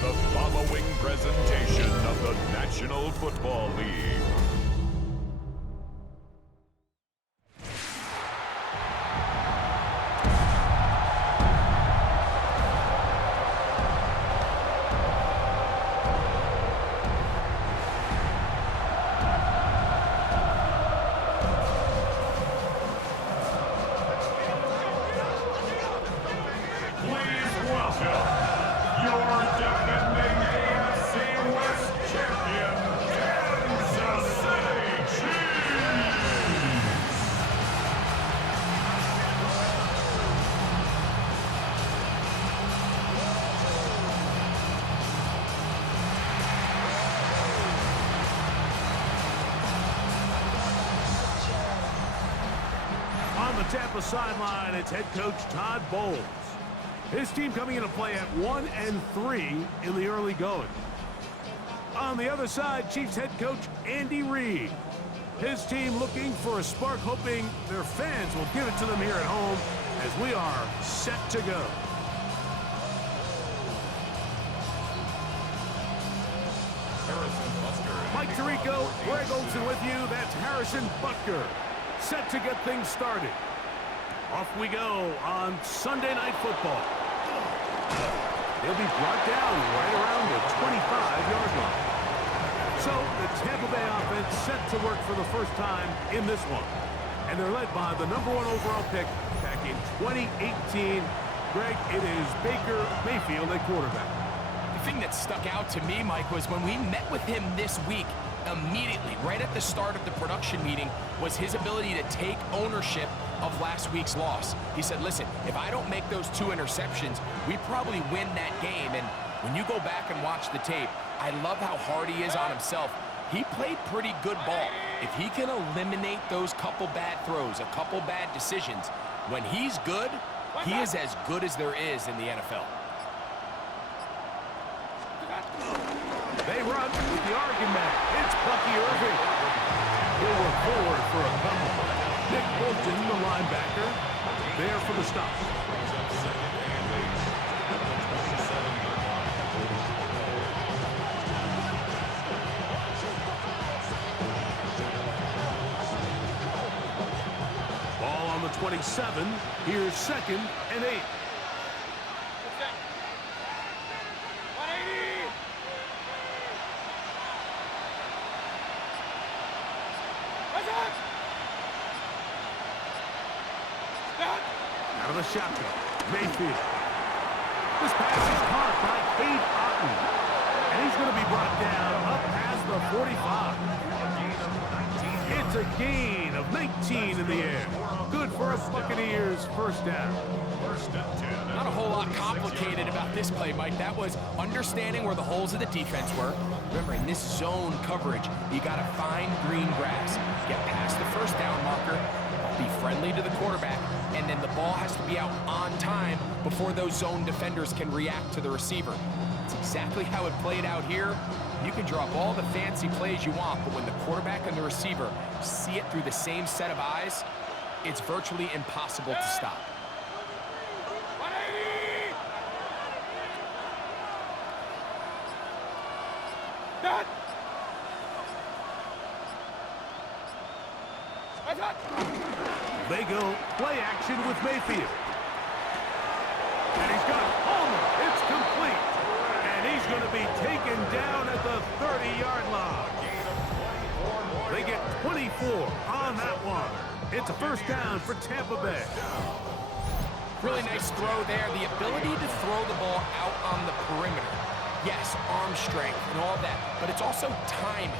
the following presentation of the National Football League. Tampa sideline, it's head coach Todd Bowles. His team coming into play at 1-3 in the early going. On the other side, Chiefs head coach Andy Reid. His team looking for a spark, hoping their fans will give it to them here at home as we are set to go. Mike Tirico, Greg Olsen with you. That's Harrison Butker, set to get things started. Off we go on Sunday Night Football. He'll be brought down right around the 25-yard line. So the Tampa Bay offense set to work for the first time in this one. And they're led by the #1 overall pick back in 2018. Greg, it is Baker Mayfield at quarterback. The thing that stuck out to me, Mike, was when we met with him this week, immediately, right at the start of the production meeting, was his ability to take ownership of last week's loss. He said, listen, if I don't make those 2 interceptions, we probably win that game. And when you go back and watch the tape, I love how hard he is on himself. He played pretty good ball. If he can eliminate those couple bad throws, a couple bad decisions, when he's good, he is as good as there is in the NFL. They run with the argument. It's Bucky Irving. He'll work forward for a couple. Nick Bolton, the linebacker, there for the stop. Ball on the 27. Here's 2nd and 8. Out of the shotgun, Mayfield. This pass is caught by Cade Otton. And he's going to be brought down up past the 45. It's a gain of 19 in the air. Good for a Buccaneers first down. Not a whole lot complicated about this play, Mike. That was understanding where the holes of the defense were. Remember, in this zone coverage, you got to find green grass. Get past the first down marker. Be friendly to the quarterback, and then the ball has to be out on time before those zone defenders can react to the receiver. It's exactly how it played out here. You can drop all the fancy plays you want, but when the quarterback and the receiver see it through the same set of eyes, it's virtually impossible to stop. They go play action with Mayfield. And he's got Palmer. It's complete. And he's going to be taken down at the 30-yard line. They get 24 on that one. It's a first down for Tampa Bay. Really nice throw there. The ability to throw the ball out on the perimeter. Yes, arm strength and all that, but it's also timing.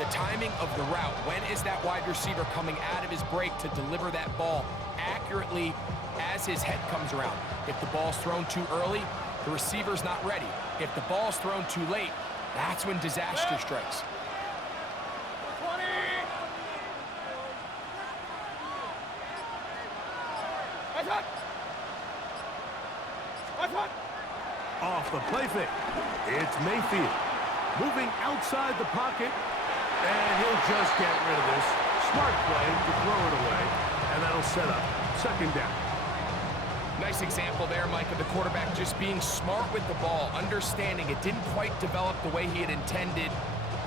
The timing of the route. When is that wide receiver coming out of his break to deliver that ball accurately as his head comes around? If the ball's thrown too early, the receiver's not ready. If the ball's thrown too late, that's when disaster strikes. 20. Off the play fake. It's Mayfield. Moving outside the pocket. And he'll just get rid of this. Smart play to throw it away. And that'll set up 2nd down. Nice example there, Mike, of the quarterback just being smart with the ball, understanding it didn't quite develop the way he had intended.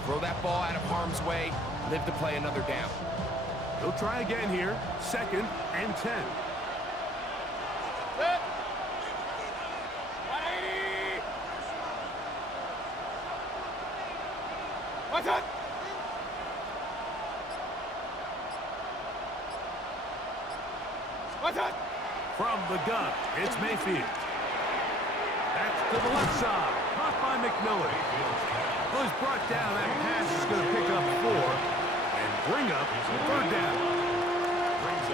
Throw that ball out of harm's way, live to play another down. He'll try again here. 2nd and 10. Set. 180. What's up? What's up? From the gun, it's Mayfield. That's to the left side. Caught by McMillan. Well, he's brought down. That pass is going to pick up 4 and bring up 3rd down.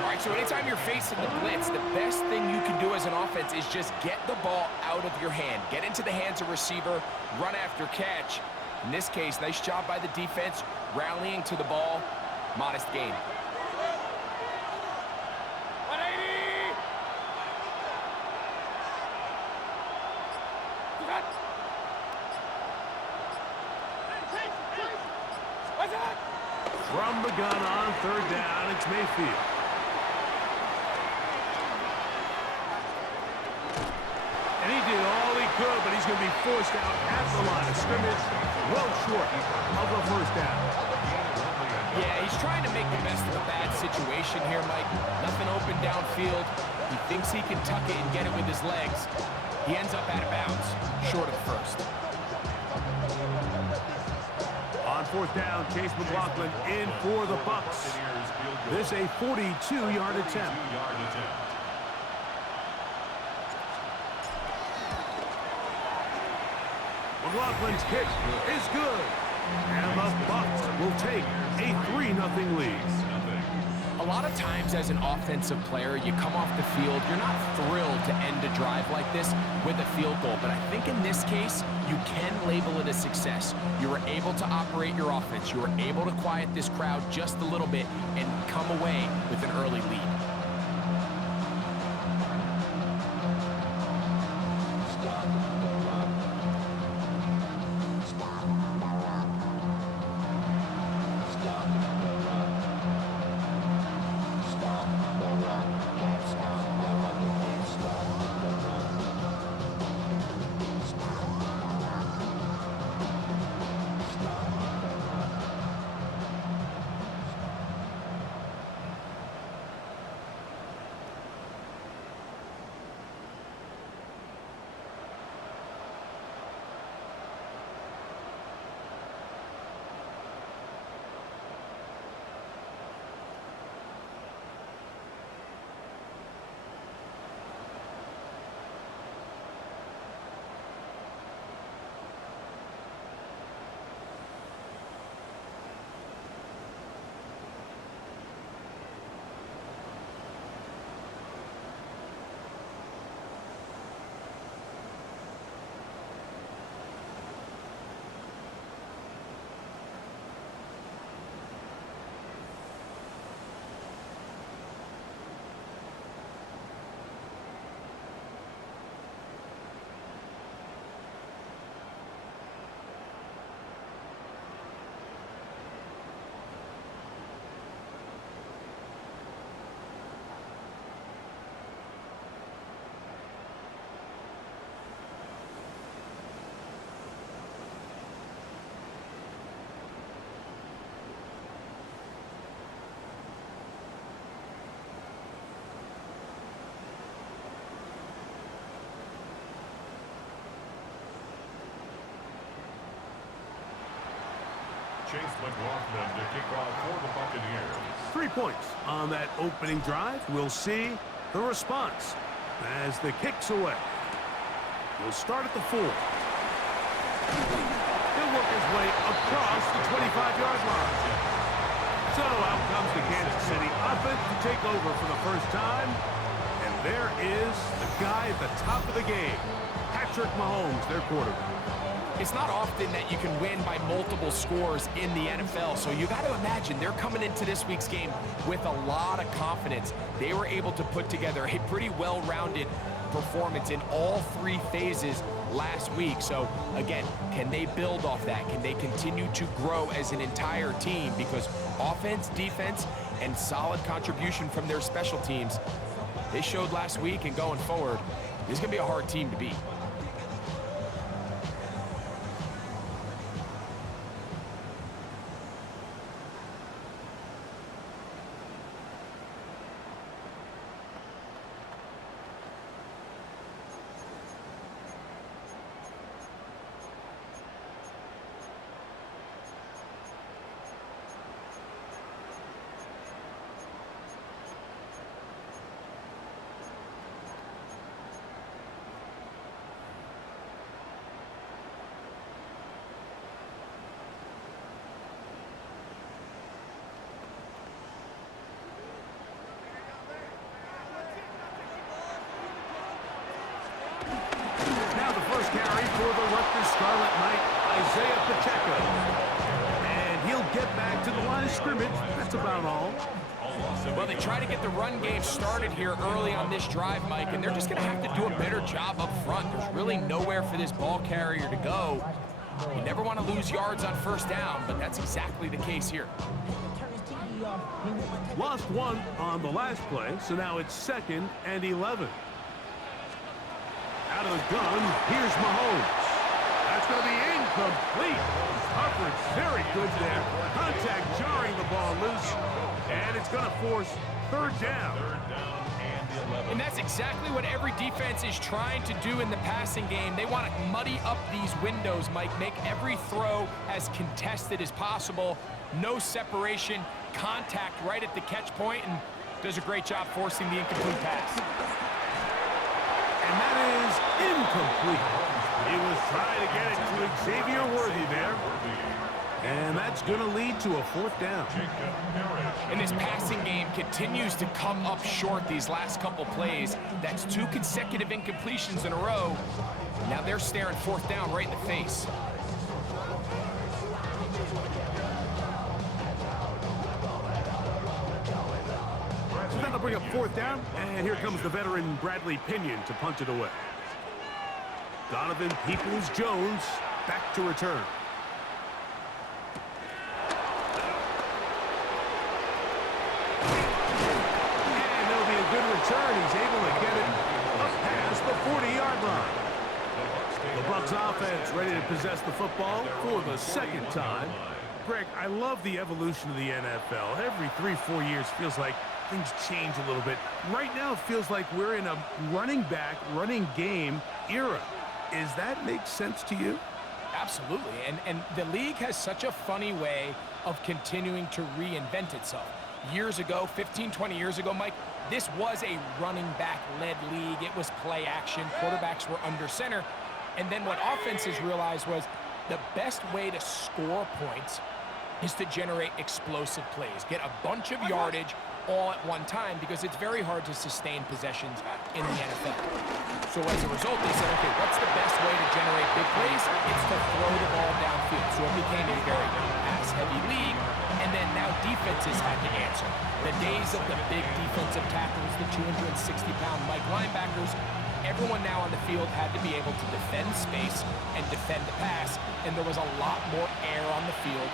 All right, so anytime you're facing the blitz, the best thing you can do as an offense is just get the ball out of your hand. Get into the hands of receiver, run after catch. In this case, nice job by the defense, rallying to the ball. Modest gain. 180. What's up? From the gun on 3rd down, it's Mayfield. And he did all he could, but he's going to be forced out at the line of scrimmage, well short of a 1st down. Yeah, he's trying to make the best of a bad situation here, Mike. Nothing open downfield. He thinks he can tuck it and get it with his legs. He ends up out of bounds, short of 1st. On 4th down, Chase McLaughlin in for the Bucs. This a 42-yard attempt. McLaughlin's kick is good. And the Bucs will take a 3-0 lead. A lot of times as an offensive player, you come off the field, you're not thrilled to end a drive like this with a field goal. But I think in this case, you can label it a success. You were able to operate your offense. You were able to quiet this crowd just a little bit and come away with an early lead. Chase McLaughlin to kick off for the Buccaneers. 3 points on that opening drive. We'll see the response as the kick's away. He'll start at the 4. He'll work his way across the 25-yard line. So out comes the Kansas City offense to take over for the first time. And there is the guy at the top of the game, Patrick Mahomes, their quarterback. It's not often that you can win by multiple scores in the NFL, so you got to imagine they're coming into this week's game with a lot of confidence. They were able to put together a pretty well-rounded performance in all 3 phases last week. So again, can they build off that? Can they continue to grow as an entire team? Because offense, defense, and solid contribution from their special teams, They showed last week, and going forward, this is going to be a hard team to beat. Carry for the Rutgers Scarlet Knight, Isaiah Pacheco. And he'll get back to the line of scrimmage. That's about all. Well, they try to get the run game started here early on this drive, Mike, and they're just going to have to do a better job up front. There's really nowhere for this ball carrier to go. You never want to lose yards on first down, but that's exactly the case here. Lost one on the last play, so now it's 2nd and 11. Out of the gun, here's Mahomes. That's going to be incomplete. Coverage very good there. Contact jarring the ball loose, and it's going to force 3rd down. And that's exactly what every defense is trying to do in the passing game. They want to muddy up these windows, Mike, make every throw as contested as possible. No separation, contact right at the catch point, and does a great job forcing the incomplete pass. And that is incomplete. He was trying to get it to Xavier Worthy there. And that's going to lead to a 4th down. And this passing game continues to come up short these last couple plays. That's 2 consecutive incompletions in a row. Now they're staring 4th down right in the face. So that'll bring up 4th down, and here comes the veteran Bradley Pinion to punt it away. Donovan Peoples-Jones back to return. And it'll be a good return. He's able to get it up past the 40-yard line. The Bucs offense ready to possess the football for the 2nd time. Greg, I love the evolution of the NFL. Every 3-4 years feels like things change a little bit. Right now it feels like we're in a running back, running game era. Does that make sense to you? Absolutely, and the league has such a funny way of continuing to reinvent itself. Years ago, 15, 20 years ago, Mike, this was a running back-led league. It was play action. Quarterbacks were under center. And then what offenses realized was the best way to score points is to generate explosive plays. Get a bunch of yardage all at one time, because it's very hard to sustain possessions in the NFL. So as a result, they said, okay, what's the best way to generate big plays? It's to throw the ball downfield. So it became a very pass-heavy league, and then now defenses had to answer. The days of the big defensive tackles, the 260-pound Mike linebackers, everyone now on the field had to be able to defend space and defend the pass, and there was a lot more air on the field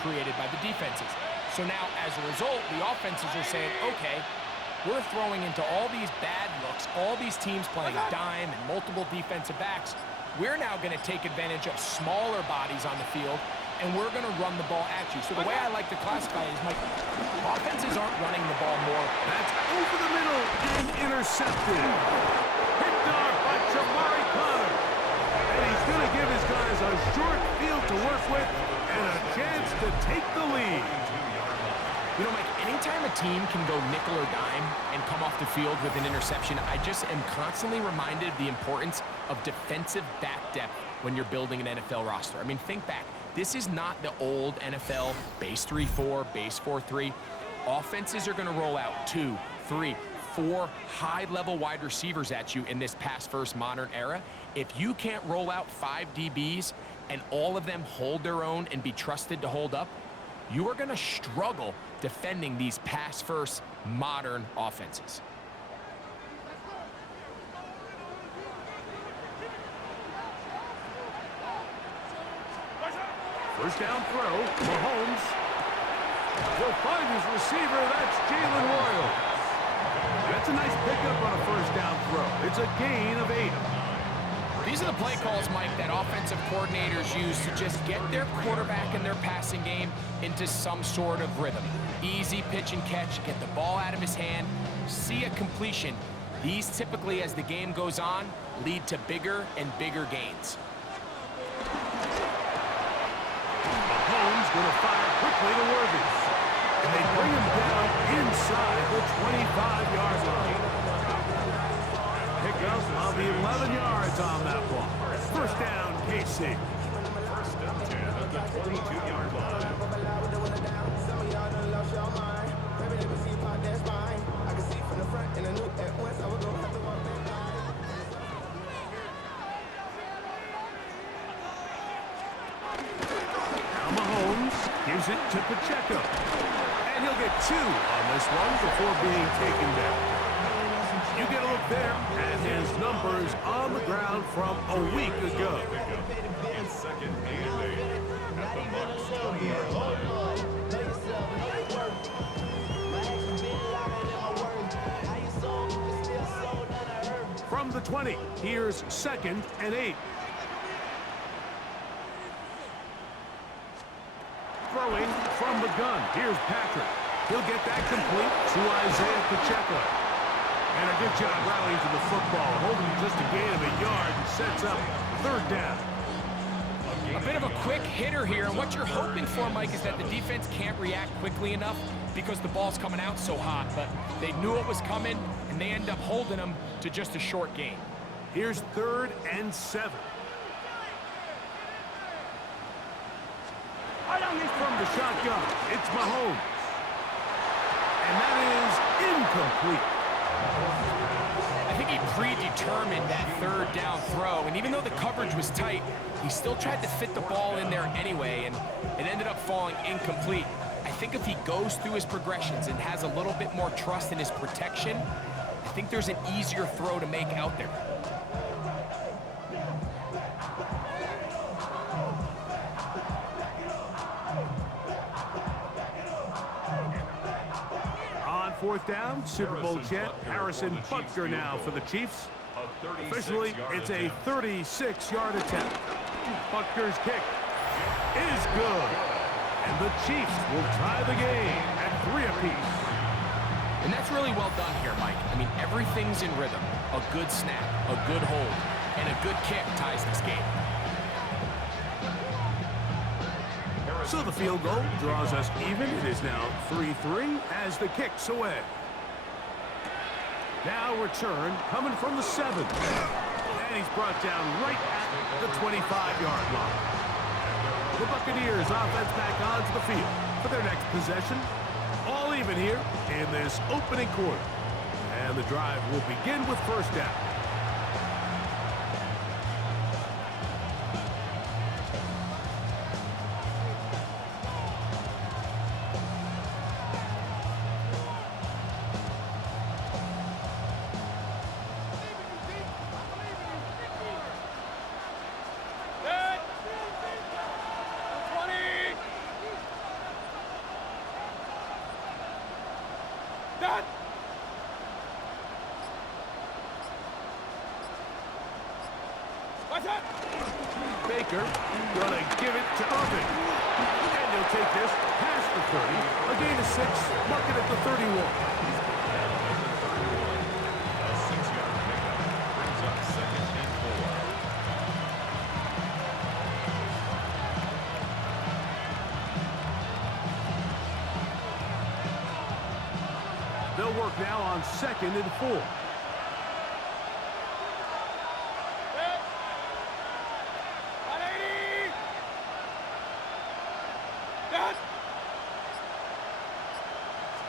created by the defenses. So now, as a result, the offenses are saying, okay, we're throwing into all these bad looks, all these teams playing dime and multiple defensive backs. We're now going to take advantage of smaller bodies on the field, and we're going to run the ball at you. So the way I like to classify it is, Mike, offenses aren't running the ball more. That's over the middle and intercepted. Picked off by Jamari Connor. And he's going to give his guys a short field to work with and a chance to take the lead. You know, Mike, anytime a team can go nickel or dime and come off the field with an interception, I just am constantly reminded of the importance of defensive back depth when you're building an NFL roster. I mean, think back. This is not the old NFL base 3-4, base 4-3. Offenses are going to roll out 2, 3, 4 high-level wide receivers at you in this pass-first modern era. If you can't roll out 5 DBs and all of them hold their own and be trusted to hold up, you are going to struggle defending these pass-first modern offenses. First down throw, Mahomes will find his receiver. That's Jalen Royals. That's a nice pickup on a first down throw. It's a gain of 8. These are the play calls, Mike, that offensive coordinators use to just get their quarterback and their passing game into some sort of rhythm. Easy pitch and catch, get the ball out of his hand, see a completion. These typically, as the game goes on, lead to bigger and bigger gains. Mahomes going to fire quickly to Worthy. And they bring him down inside the 25-yard line. Pick up of the 11 yards on that one. First down, KC. First and 10 at the 22-yard line. Now Mahomes gives it to Pacheco. And he'll get 2 on this one before being taken down. You get a look there at his numbers on the ground from a week ago. In second and 8 at the Bucs 20-yard line. From the 20, here's second and 8. Throwing from the gun. Here's Patrick. He'll get that complete to Isaiah Pacheco. And a good job rallying to the football, holding just a gain of a yard and sets up third down. A bit of a quick hitter here, and what you're hoping for, Mike, is that the defense can't react quickly enough because the ball's coming out so hot, but they knew it was coming, and they end up holding them to just a short gain. Here's third and 7. From the shotgun, it's Mahomes. And that is incomplete. I think he predetermined that third down throw, and even though the coverage was tight, he still tried to fit the ball in there anyway, and it ended up falling incomplete. I think if he goes through his progressions and has a little bit more trust in his protection, I think there's an easier throw to make out there. On fourth down, Super Bowl champ Harrison Butker now for the Chiefs. Officially, it's a 36-yard attempt. Butker's kick is good. And the Chiefs will tie the game at 3 apiece. And that's really well done here, Mike. I mean, everything's in rhythm. A good snap, a good hold, and a good kick ties this game. So the field goal draws us even. It is now 3-3 as the kick's away. Now return coming from the 7. And he's brought down right at the 25-yard line. The Buccaneers offense back onto the field for their next possession. All even here in this opening quarter. And the drive will begin with first down. Set. 20. Done. What's that? Baker gonna give it to Irvin. And he'll take this past the 30. A gain of 6, mark it at the 31. A 6-yard pickup brings up second and 4. They'll work now on second and 4. Set. 180. Done.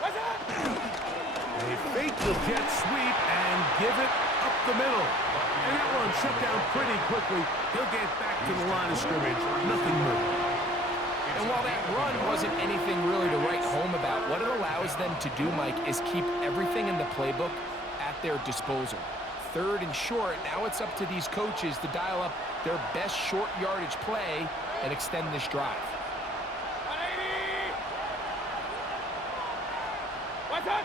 What's that? They fake the jet sweep and give it up the middle. And that one shut down pretty quickly. He'll get back to the line of scrimmage. Nothing more. And while that run wasn't anything really to write home about, what it allows them to do, Mike, is keep everything in the playbook at their disposal. Third and short, now it's up to these coaches to dial up their best short yardage play and extend this drive. 180. What's that?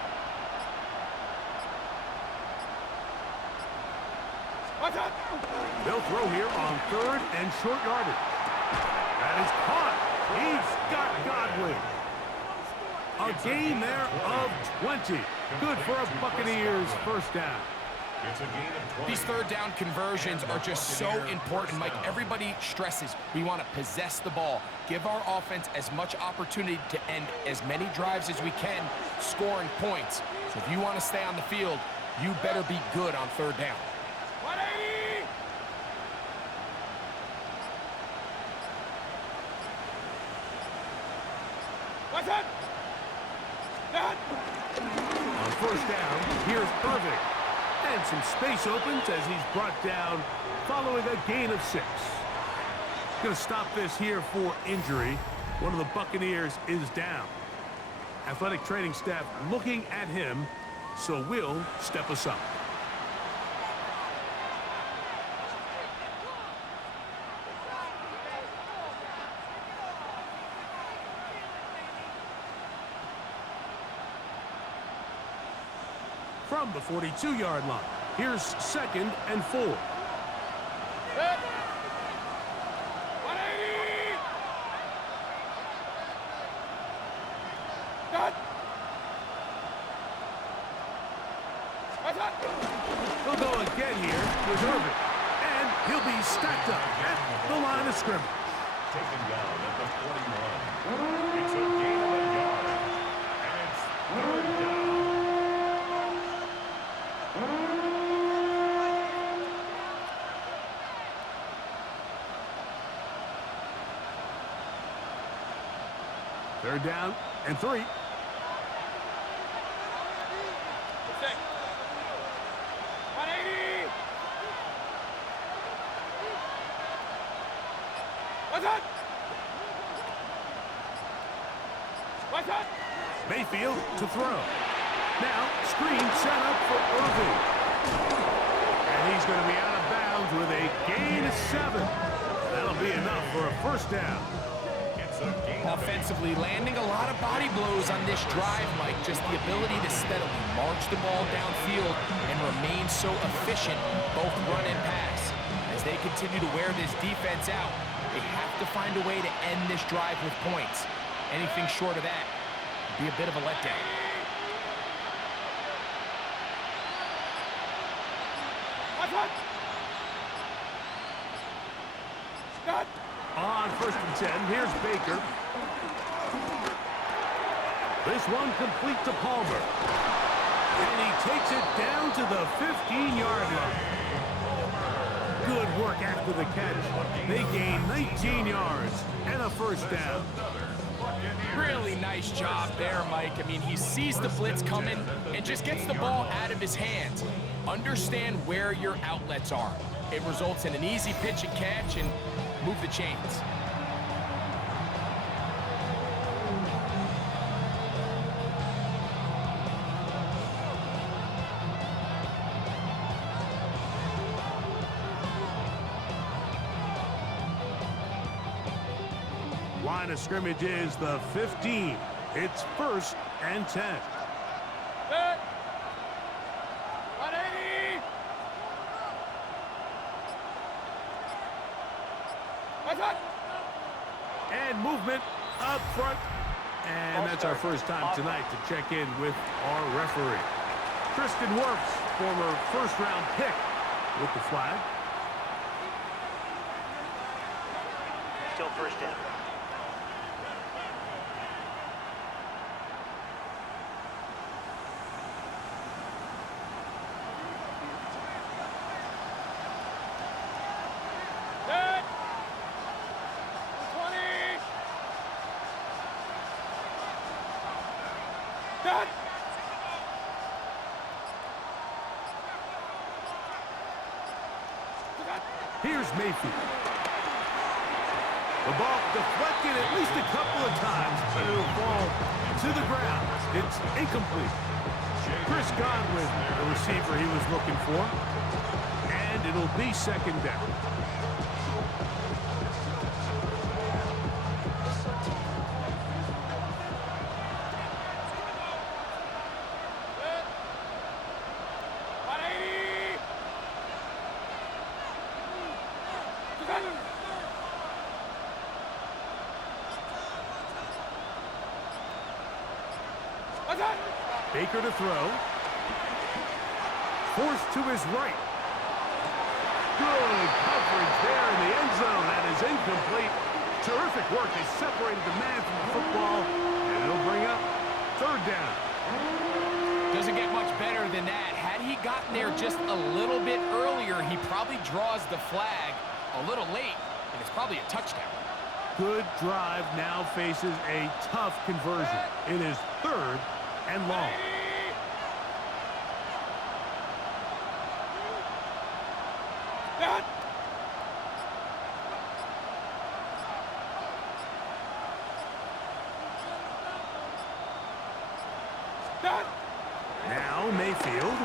What's that? They'll throw here on 3rd and short yardage. That is caught. He's got Godwin. A gain there of 20. Good for a Buccaneers first down. It's a gain of 20. These third down conversions are just so important, Mike. Everybody stresses we want to possess the ball, give our offense as much opportunity to end as many drives as we can, scoring points. So if you want to stay on the field, you better be good on third down. 180! What's that? That! On first down, here's Irving. And some space opens as he's brought down following a gain of 6. Going to stop this here for injury. One of the Buccaneers is down. Athletic training staff looking at him, so will step aside. From the 42-yard line, here's 2nd and 4. That! 180! That! What's that? He'll go again here with Irving. And he'll be stacked up at the line of scrimmage. Taken down at the 41. It's a gain of a yard. And it's 3rd down. Third down and 3. 6. What's that? What's that? Mayfield to throw. Now, screen set up for Irving. And he's going to be out of bounds with a gain of 7. That'll be enough for a first down. It's a gain of 8. Offensively, landing a lot of body blows on this drive, Mike. Just the ability to steadily march the ball downfield and remain so efficient, both run and pass. As they continue to wear this defense out, they have to find a way to end this drive with points. Anything short of that would be a bit of a letdown. What's that? That! On 1st and 10, here's Baker. This one complete to Palmer. And he takes it down to the 15-yard line. Good work after the catch. They gain 19 yards and a first down. Really nice job there, Mike. I mean, he sees the blitz coming and just gets the ball out of his hands. Understand where your outlets are. It results in an easy pitch and catch and move the chains. Line of scrimmage is the 15. It's 1st and 10. That! 180! What's that? And movement up front. And that's our first time tonight to check in with our referee. Tristan Wirfs, former first-round pick, with the flag. Still first down. That! 20! That! Here's Mayfield. The ball deflected at least a couple of times, but it'll fall to the ground. It's incomplete. Chris Godwin, the receiver he was looking for. And it'll be 2nd down. Set. Attack. Baker to throw. Forced to his right. Good coverage there in the end zone. That is incomplete. Terrific work. They separated the man from the football, and it'll bring up third down. Doesn't get much better than that. Had he gotten there just a little bit earlier, he probably draws the flag a little late, and it's probably a touchdown. Good drive now faces a tough conversion. It is third and long. Set. Set. Now Mayfield.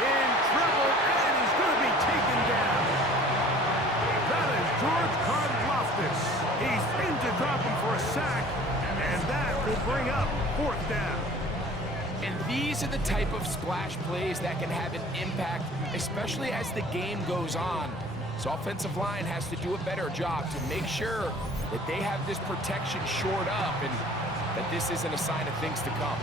In trouble, and he's going to be taken down. That is George Karlaftis. He's in to drop him for a sack, and that will bring up fourth down. And these are the type of splash plays that can have an impact, especially as the game goes on. So offensive line has to do a better job to make sure that they have this protection shored up and that this isn't a sign of things to come.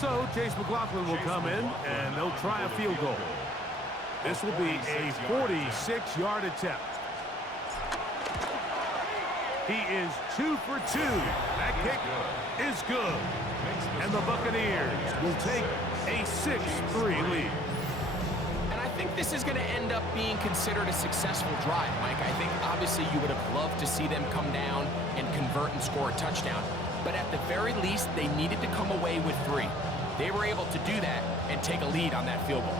So Chase McLaughlin will come in, and they'll try a field goal. This will be a 46-yard attempt. He is 2 for 2. That kick is good. And the Buccaneers will take a 6-3 lead. And I think this is going to end up being considered a successful drive, Mike. I think obviously you would have loved to see them come down and convert and score a touchdown. But at the very least, they needed to come away with 3. They were able to do that and take a lead on that field goal.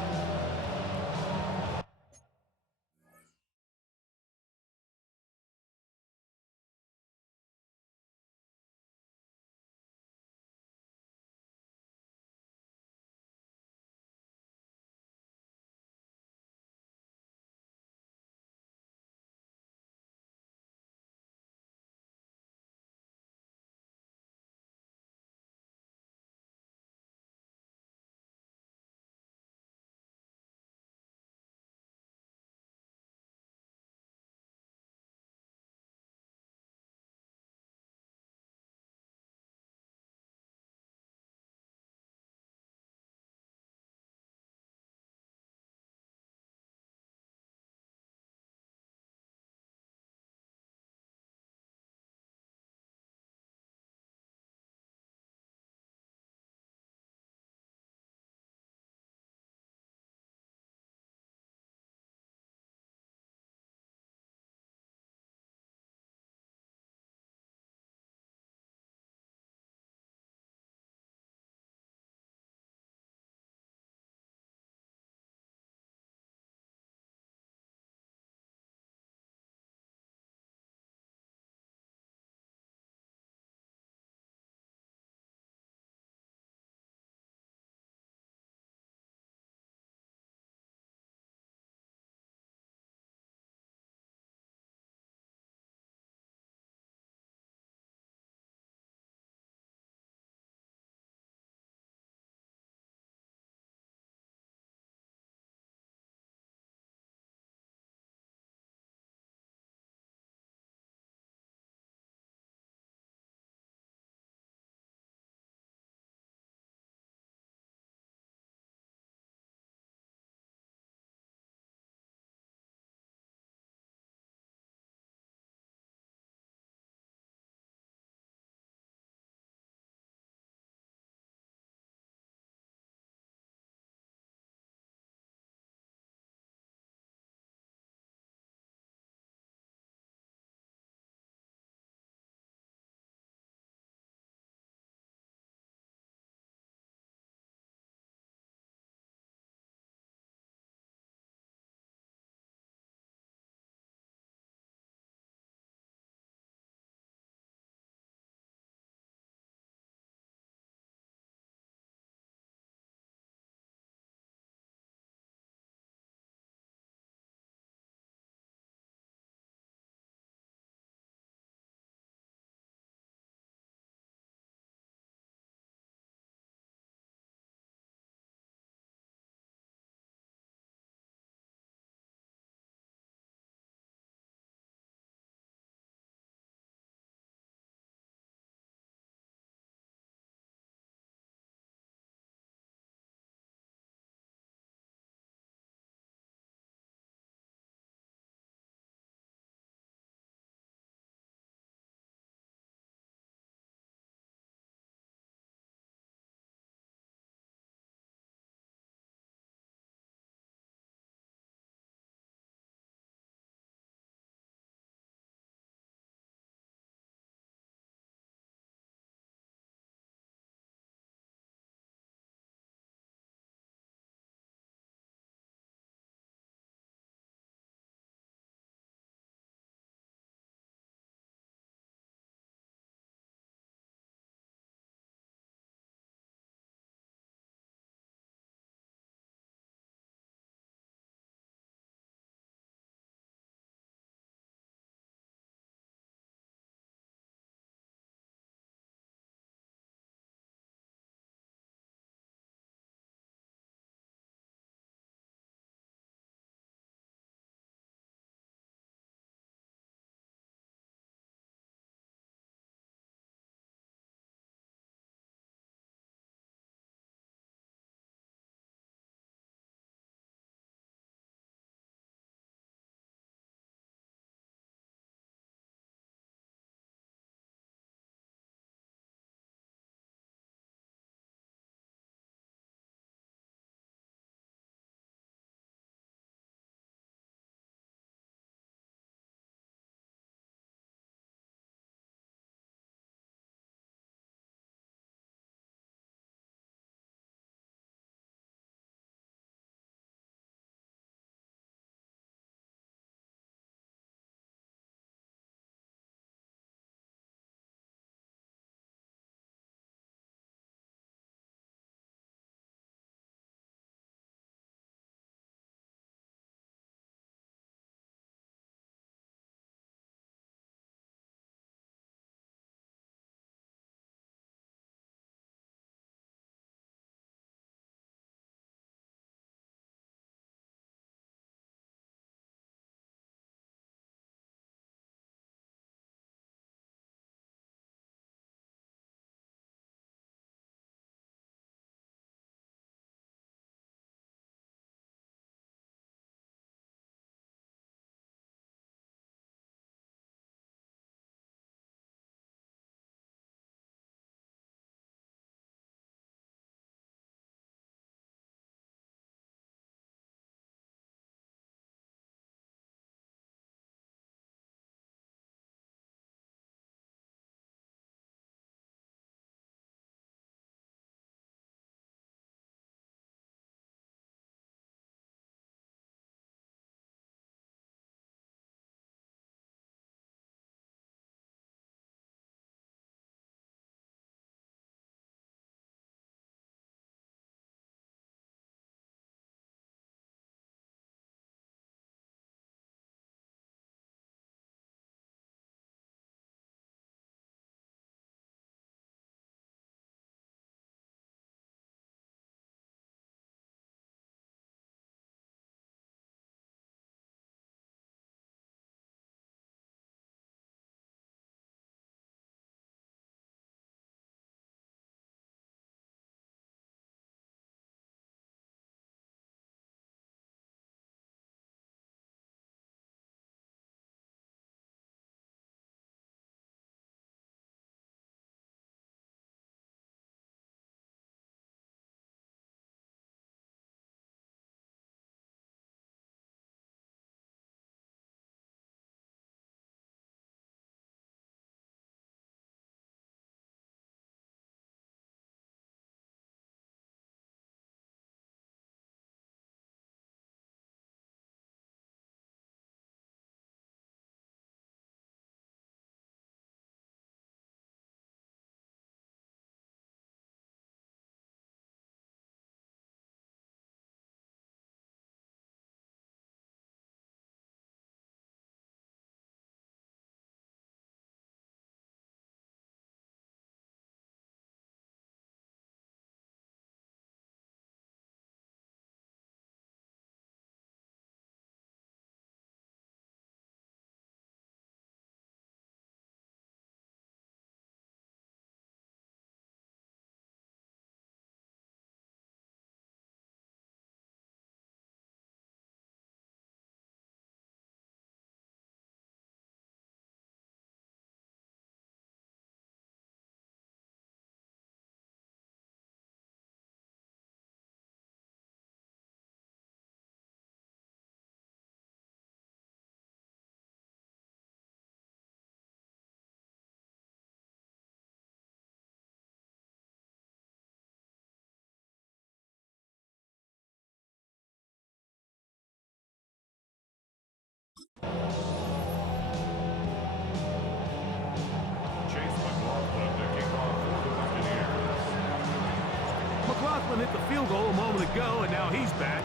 Copeland hit the field goal a moment ago, and now he's back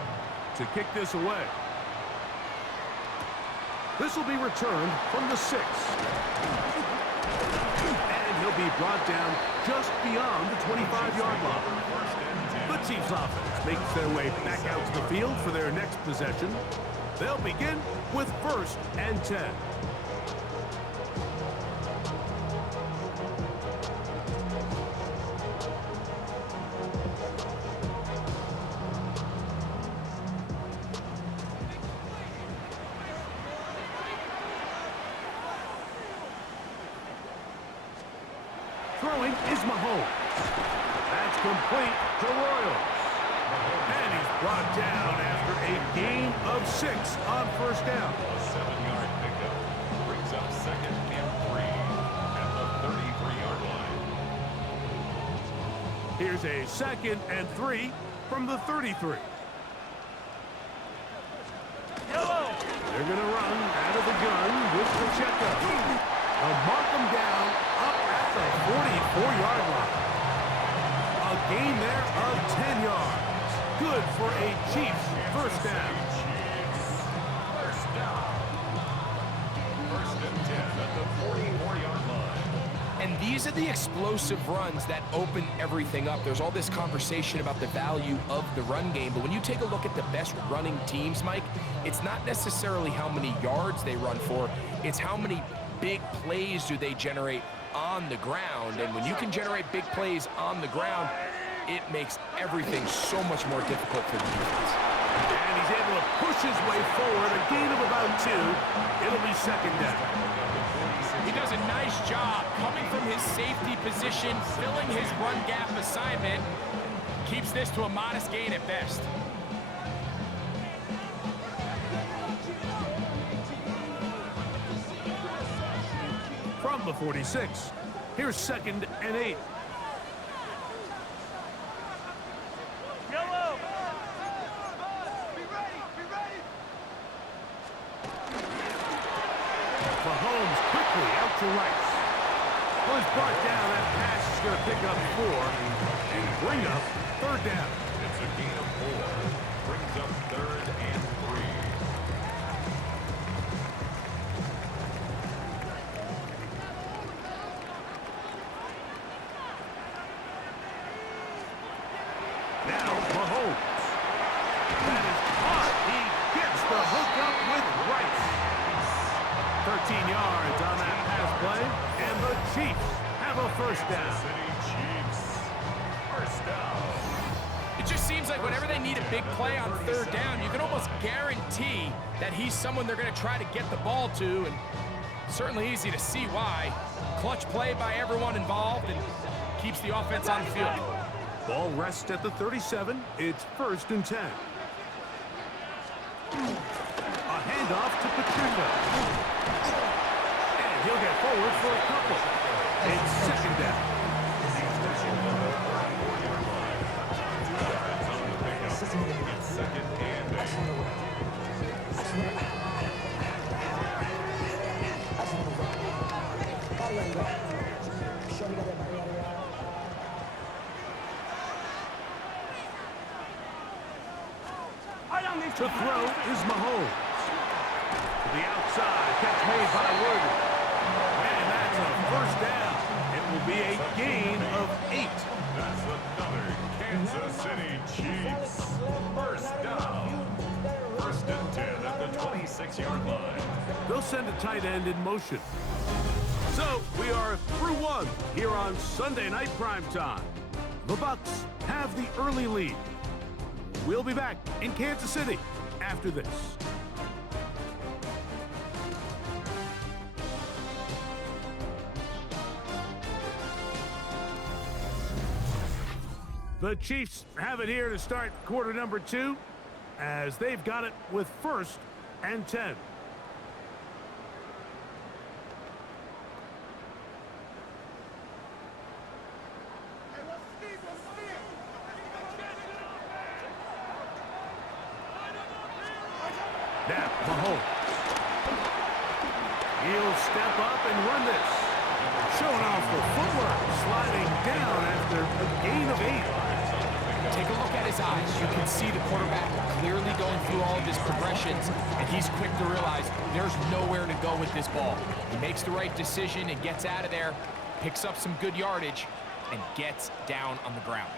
to kick this away. This will be returned from the 6. And he'll be brought down just beyond the 25-yard line. The Chiefs offense makes their way back out to the field for their next possession. They'll begin with 1st and 10. Throwing is Mahomes. That's complete to Royals. And he's brought down after a gain of 6 on 1st down. A 7-yard pickup brings up 2nd and 3 at the 33-yard line. Here's a 2nd and 3 from the 33. They're going to run out of the gun with Pacheco. They'll mark him down up at the 44-yard line. A gain there of 10 yards. Good for a Chiefs 1st down. First down. 1st and 10 at the 44-yard line. And these are the explosive runs that open everything up. There's all this conversation about the value of the run game, but when you take a look at the best running teams, Mike, it's not necessarily how many yards they run for, it's how many big plays do they generate on the ground. And when you can generate big plays on the ground, it makes everything so much more difficult for the defense. And he's able to push his way forward, a gain of about 2. It'll be 2nd down. He does a nice job coming from his safety position, filling his run gap assignment. Keeps this to a modest gain at best. From the 46, here's 2nd and 8. Mahomes quickly out to Rice. Was brought down. That pass is going to pick up 4 and bring up 3rd down. It's a gain of 4. Brings up 3rd and 3. Now Mahomes. That is caught. He gets the hook up with Rice. 13 yards on that pass play, and the Chiefs have a 1st down. City Chiefs. 1st down. It just seems like whenever they need a big play on 3rd down, you can almost guarantee that he's someone they're going to try to get the ball to, and certainly easy to see why. Clutch play by everyone involved and keeps the offense on the field. Ball rests at the 37. It's 1st and 10. A handoff to Pacheco. And he'll get forward for a couple. It's 2nd down. It's 2nd and 8. To throw is Mahomes. To the outside, catch made by Worthy. And that's a 1st down. It will be a gain of 8. That's another Kansas City Chiefs. 1st down. 1st and 10 at the 26-yard line. They'll send a tight end in motion. So we are through 1 here on Sunday Night Primetime. The Bucs have the early lead. We'll be back in Kansas City after this. The Chiefs have it here to start quarter number 2, as they've got it with 1st and 10. Now, Mahomes. He'll step up and run this. Showing off the footwork, sliding down after a gain of 8. Take a look at his eyes. You can see the quarterback clearly going through all of his progressions, and he's quick to realize there's nowhere to go with this ball. He makes the right decision and gets out of there, picks up some good yardage, and gets down on the ground.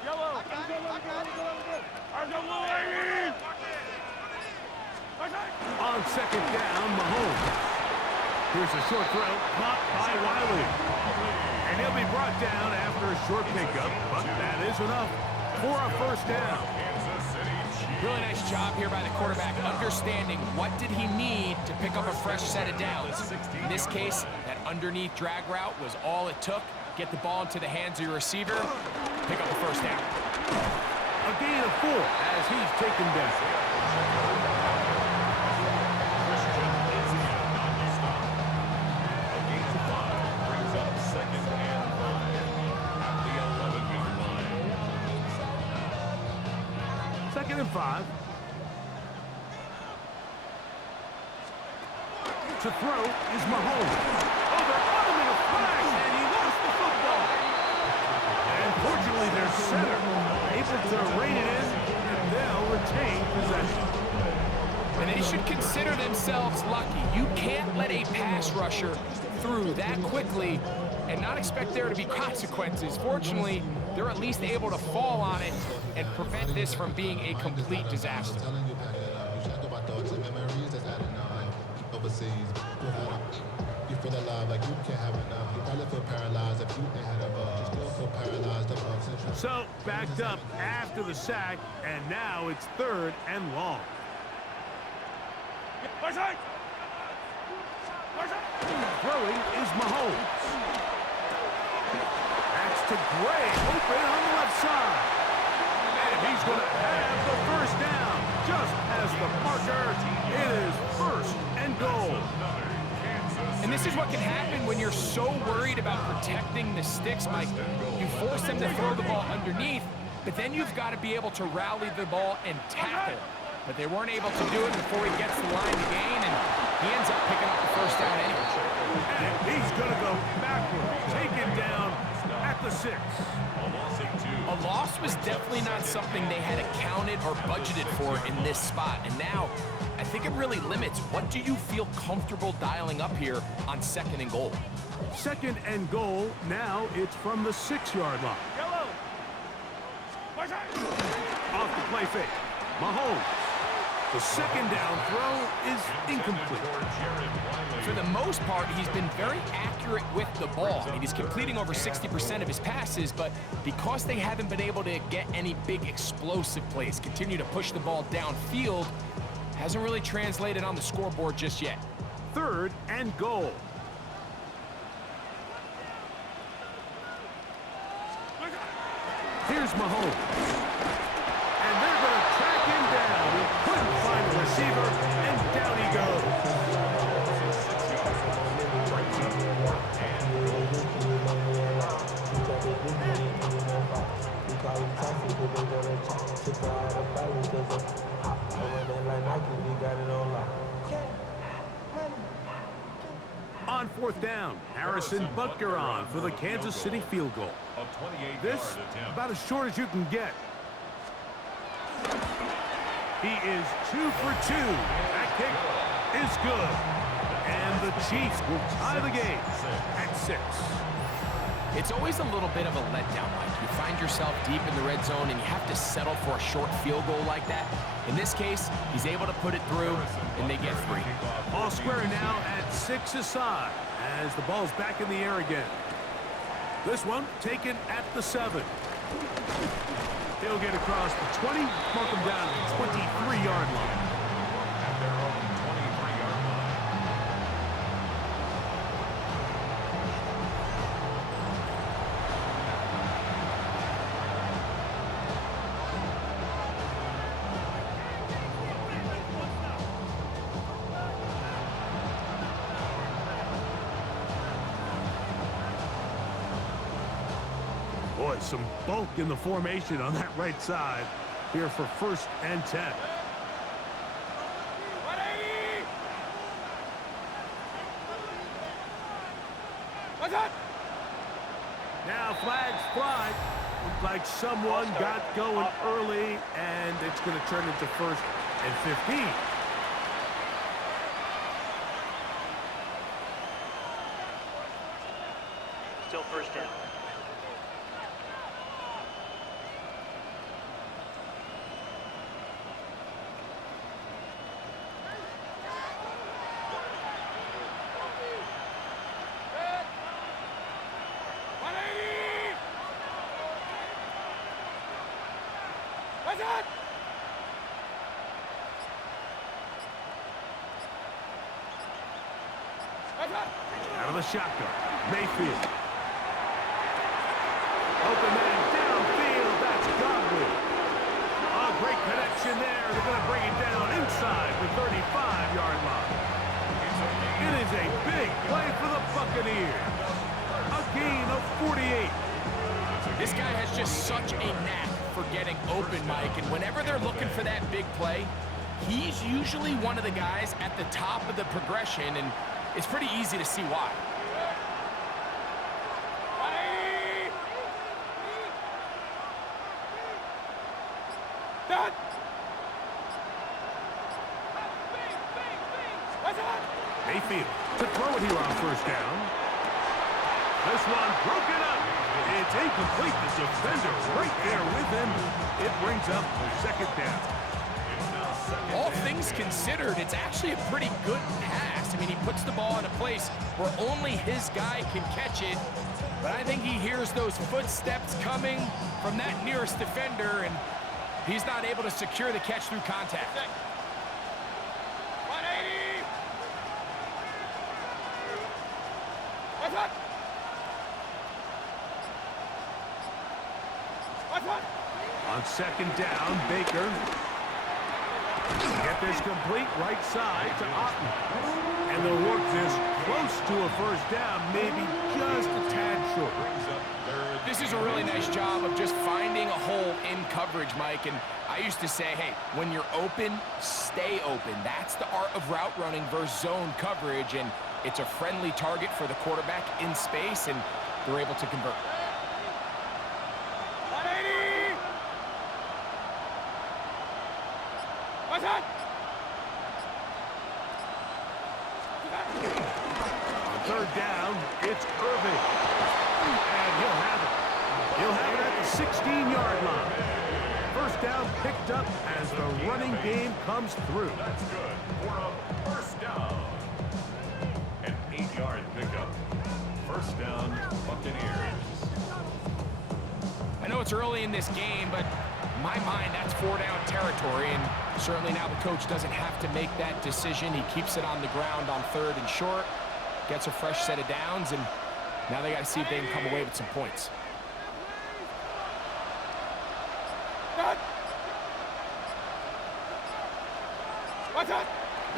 On second down, Mahomes. Here's a short throw, caught by Wiley. And he'll be brought down after a short pickup, but that is enough for a first down. Really nice job here by the quarterback, understanding what did he need to pick up a fresh set of downs. In this case, that underneath drag route was all it took. Get the ball into the hands of your receiver, pick up a first down. A gain of 4 as he's taken down. Second and 5. To throw is Mahomes. Oh, they're on him in a flash, and he lost the football. And fortunately, their center able to rein it in, and they'll retain possession. And they should consider themselves lucky. You can't let a pass rusher through that quickly and not expect there to be consequences. Fortunately, they're at least able to fall on it and prevent this from being a complete disaster. You feel alive like you can't have enough. You probably feel paralyzed if you ain't had a bug. Still feel paralyzed above. So, backed up after the sack, and now it's third and long. Throwing is Mahomes. That's to Gray, open on the left side. And he's going to have the first down. Just as the marker, it is first and goal. And this is what can happen when you're so worried about protecting the sticks, Mike. You force them to throw the ball underneath, but then you've got to be able to rally the ball and tackle. But they weren't able to do it before he gets the line to gain, and he ends up picking up the first down anyway. And he's going to go backwards, taken down at the 6. A loss was definitely not something they had accounted or budgeted for in this spot. And now, I think it really limits what do you feel comfortable dialing up here on second and goal. Second and goal, now it's from the 6-yard line. Off the play fake, Mahomes. The second down throw is incomplete. For the most part, he's been very accurate with the ball. I mean, he's completing over 60% of his passes, but because they haven't been able to get any big explosive plays, continue to push the ball downfield, hasn't really translated on the scoreboard just yet. Third and goal. Here's Mahomes. And they're going to track him down. He couldn't find the receiver, and down he goes. On fourth down, Harrison Butker on for the Kansas City field goal. This, about as short as you can get. He is 2 for 2. That kick is good. And the Chiefs will tie the game at 6. It's always a little bit of a letdown, Mike. You find yourself deep in the red zone and you have to settle for a short field goal like that. In this case, he's able to put it through, and they get 3. All square now at 6 aside as the ball's back in the air again. This one taken at the 7. He'll get across the 20, mark him down at the 23-yard line. At their own 23-yard line. Boy, some bulk in the formation on that right side here for first and 10. Now flags fly. Looked like someone got going early, and it's going to turn into 1st and 15. Still first down. What's that? Out of the shotgun, Mayfield. Open man downfield, that's Godwin. A great connection there. They're going to bring it down inside the 35-yard line. It is a big play for the Buccaneers. A gain of 48. This guy has just such a knack for getting open, Mike, and whenever they're looking for that big play, he's usually one of the guys at the top of the progression, and it's pretty easy to see why. Mayfield to throw it here on 1st down. This one broken up. It's incomplete. The defender right there with him. It brings up the 2nd down. All things considered, it's actually a pretty good pass. I mean, he puts the ball in a place where only his guy can catch it, but I think he hears those footsteps coming from that nearest defender, and he's not able to secure the catch through contact. 180. What's that? What's that? On 2nd down, Baker. Get this complete right side to Otten. And they'll work this close to a 1st down, maybe just a tad short. This is a really nice job of just finding a hole in coverage, Mike. And I used to say, hey, when you're open, stay open. That's the art of route running versus zone coverage. And it's a friendly target for the quarterback in space, and they're able to convert. 180. What's that? On 3rd down, it's Irving. And he'll have it. He'll have it at the 16-yard line. 1st down picked up as the running game comes through. That's good for a 1st down. An 8-yard pickup. 1st down, Buccaneers. I know it's early in this game, but in my mind, that's 4-down territory, and certainly now the coach doesn't have to make that decision. He keeps it on the ground on 3rd and short, gets a fresh set of downs, and now they got to see if they can come away with some points. What's that?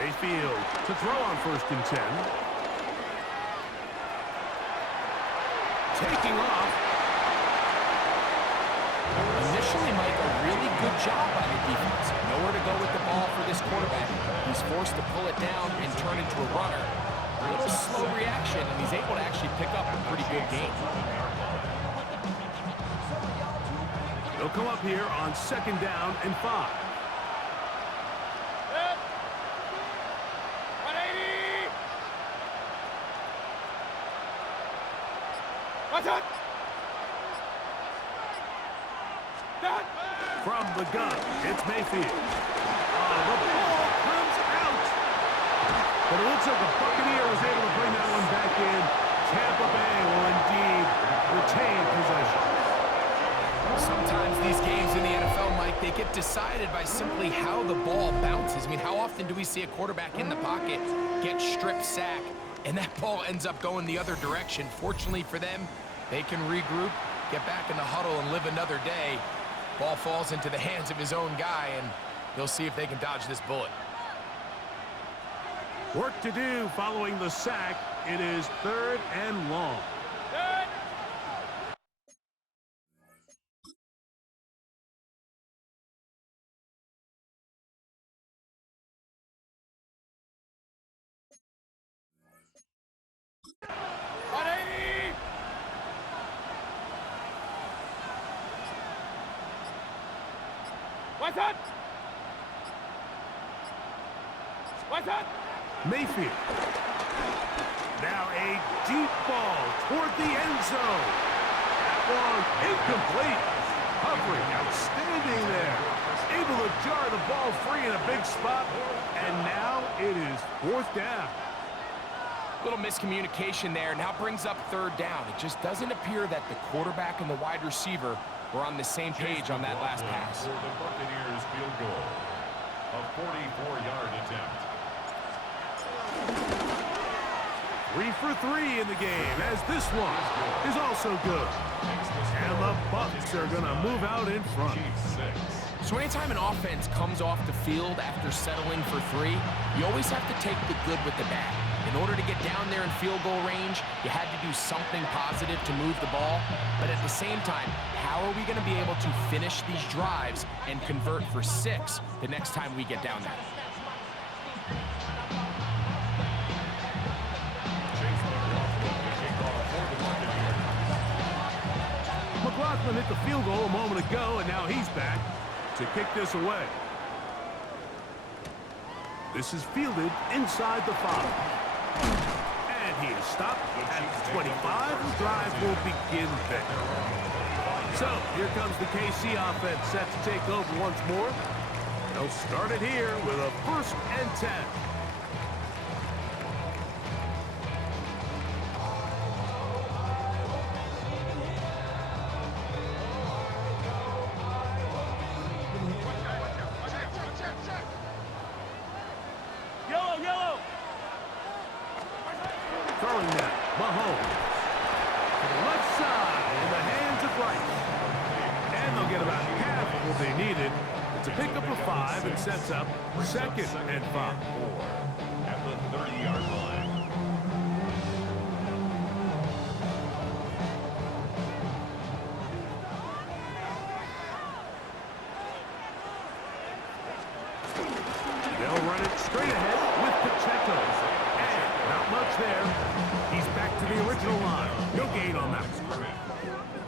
Mayfield to throw on 1st and 10. Taking off. Initially, Mike, a really good job by the defense. Nowhere to go with the ball for this quarterback. He's forced to pull it down and turn into a runner. A little slow reaction, and he's able to actually pick up a pretty good game. They'll come up here on 2nd down and 5. 180. What's that? From the gun, it's Mayfield. The ball comes out. But it looks like the Buccaneer was able to bring that one back in. Tampa Bay will indeed retain possession. Sometimes these games in the NFL, Mike, they get decided by simply how the ball bounces. I mean, how often do we see a quarterback in the pocket get strip sack, and that ball ends up going the other direction? Fortunately for them, they can regroup, get back in the huddle, and live another day. Ball falls into the hands of his own guy, and they'll see if they can dodge this bullet. Work to do following the sack. It is 3rd and long. What's that? What's that? Mayfield. Now a deep ball toward the end zone. That one incomplete. Hovering, outstanding there. Able to jar the ball free in a big spot. And now it is 4th down. Little miscommunication there. Now brings up 3rd down. It just doesn't appear that the quarterback and the wide receiver were on the same page on that last pass. For the Buccaneers field goal. A 44-yard attempt. 3 for 3 in the game, as this one is also good. And the Bucs are going to move out in front. Chiefs 6. So anytime an offense comes off the field after settling for 3, you always have to take the good with the bad. In order to get down there in field goal range, you had to do something positive to move the ball. But at the same time, how are we going to be able to finish these drives and convert for 6 the next time we get down there? McLaughlin hit the field goal a moment ago, and now he's back to kick this away. This is fielded inside the 5. And he is stopped at 25. The drive will begin there. So here comes the KC offense set to take over once more. They'll start it here with a 1st and 10. Throwing now, Mahomes. To the left side, in the hands of Rice. And they'll get about half of what they needed. It's a pickup of 5 and sets up 2nd and 5. At the 30-yard line. They'll run it straight ahead with Pacheco. And not much there. He's back to the original line. No gain on that.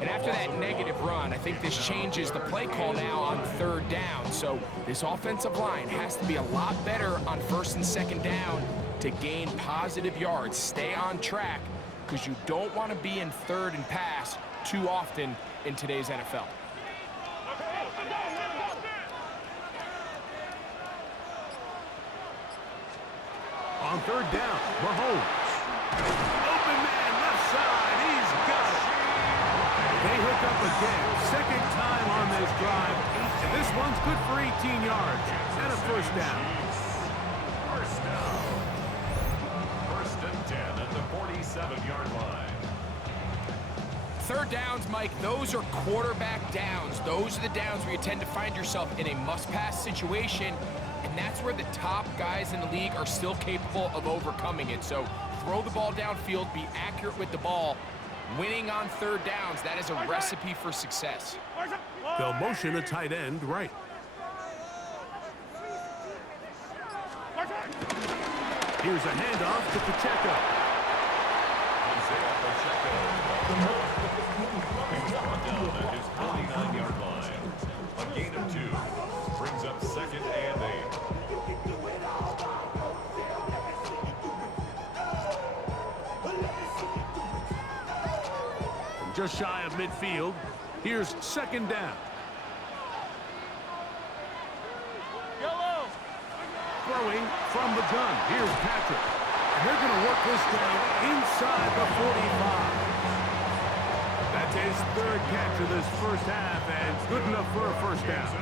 And after that negative run, I think this changes the play call now on 3rd down. So this offensive line has to be a lot better on 1st and 2nd down to gain positive yards. Stay on track, because you don't want to be in 3rd and pass too often in today's NFL. On 3rd down, Mahomes. Open man, left side, he's got it. They hook up again, 2nd time on this drive. And this one's good for 18 yards and a 1st down. 1st down. 1st and 10 at the 47-yard line. 3rd downs, Mike, those are quarterback downs. Those are the downs where you tend to find yourself in a must-pass situation, and that's where the top guys in the league are still capable of overcoming it. So throw the ball downfield, be accurate with the ball. Winning on 3rd downs, that is a recipe for success. They'll motion a tight end right. Here's a handoff to Pacheco. Isaiah Pacheco. He's brought down at his 49-yard line. A gain of 2. Brings up 2nd and 8. Just shy of midfield. Here's 2nd down. Throwing from the gun. Here's Patrick. And they're going to work this down inside the 45. That's his 3rd catch of this 1st half, and good enough for a 1st down.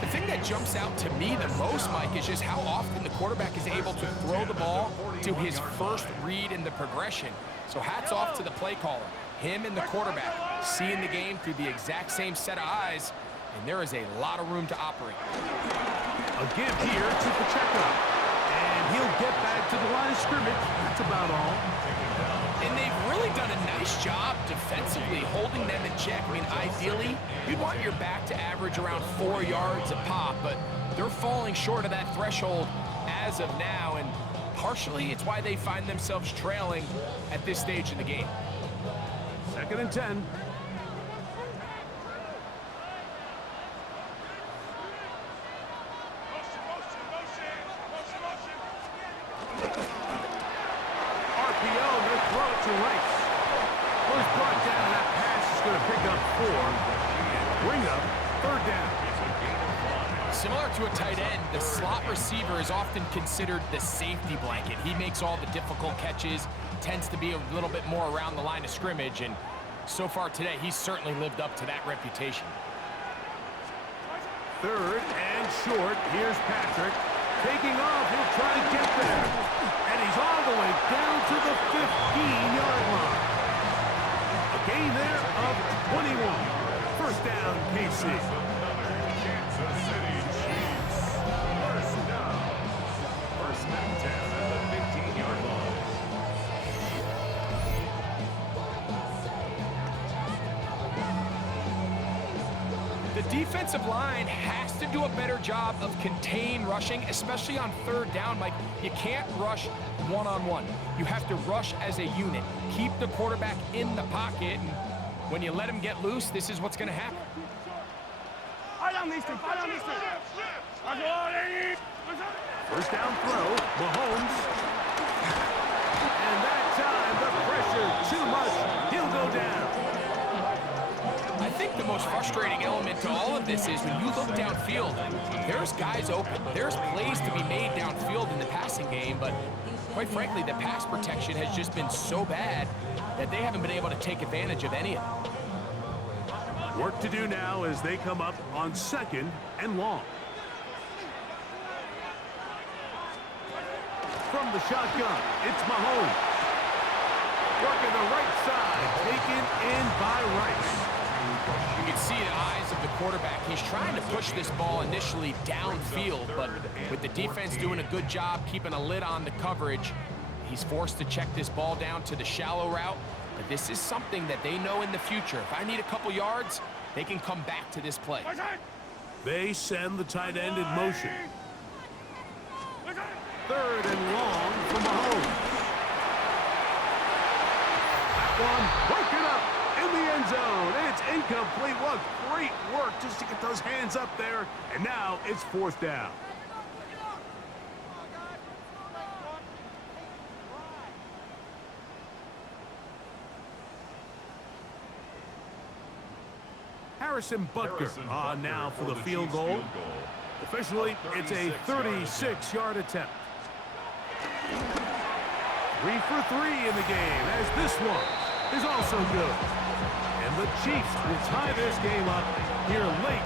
The thing that jumps out to me the most, Mike, is just how often the quarterback is able to throw the ball to his first read in the progression. So hats off to the play caller. Him and the quarterback seeing the game through the exact same set of eyes, and there is a lot of room to operate. A give here to Pacheco. And he'll get back to the line of scrimmage. That's about all. And they've really done a nice job defensively holding them in check. I mean, ideally, you'd want your back to average around 4 yards a pop, but they're falling short of that threshold as of now, and partially it's why they find themselves trailing at this stage in the game. 2nd and 10. to Rice. Was brought down, and that pass is going to pick up 4 and bring up 3rd down. Similar to a tight end, the slot receiver is often considered the safety blanket. He makes all the difficult catches, tends to be a little bit more around the line of scrimmage, and so far today, he's certainly lived up to that reputation. 3rd and short. Here's Patrick. Taking off, he'll try to get there. And he's all the way down to the 15-yard line. A gain there of 21. 1st down, KC. Kansas City Chiefs. First down. 1st and 10 at the 15-yard line. The defensive line has to do a better job of contain rushing, especially on 3rd down, Mike. You can't rush one-on-one. You have to rush as a unit. Keep the quarterback in the pocket, and when you let him get loose, this is what's going to happen. 1st down throw, Mahomes. And that time, the pressure too much. He'll go down. I think the most frustrating element to all of this is when you look downfield, there's guys open. There's plays to be made downfield in the passing game, but quite frankly, the pass protection has just been so bad that they haven't been able to take advantage of any of it. Work to do now as they come up on 2nd and long. From the shotgun, it's Mahomes. Working the right side, taken in by Rice. You can see the eyes of the quarterback. He's trying to push this ball initially downfield, but with the defense doing a good job keeping a lid on the coverage, he's forced to check this ball down to the shallow route. But this is something that they know in the future. If I need a couple yards, they can come back to this play. They send the tight end in motion. 3rd and long for Mahomes. That one broken up in the end zone. It's incomplete. What great work just to get those hands up there. And now it's 4th down. Harrison Butker on now for the field goal. Officially, it's a 36-yard attempt. 3 for 3 in the game, as this one is also good. And the Chiefs will tie this game up here late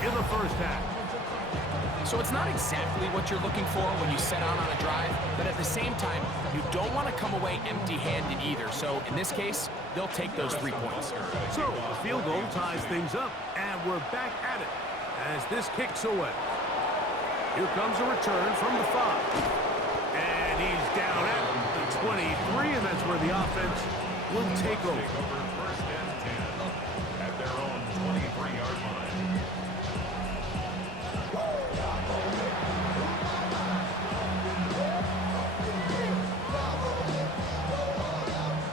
in the 1st half. So it's not exactly what you're looking for when you set out on a drive, but at the same time, you don't want to come away empty-handed either. So in this case, they'll take those 3 points. So the field goal ties things up, and we're back at it as this kicks away. Here comes a return from the 5. And he's down at the 23, and that's where the offense will take over. 1st and 10 at their own 23-yard line.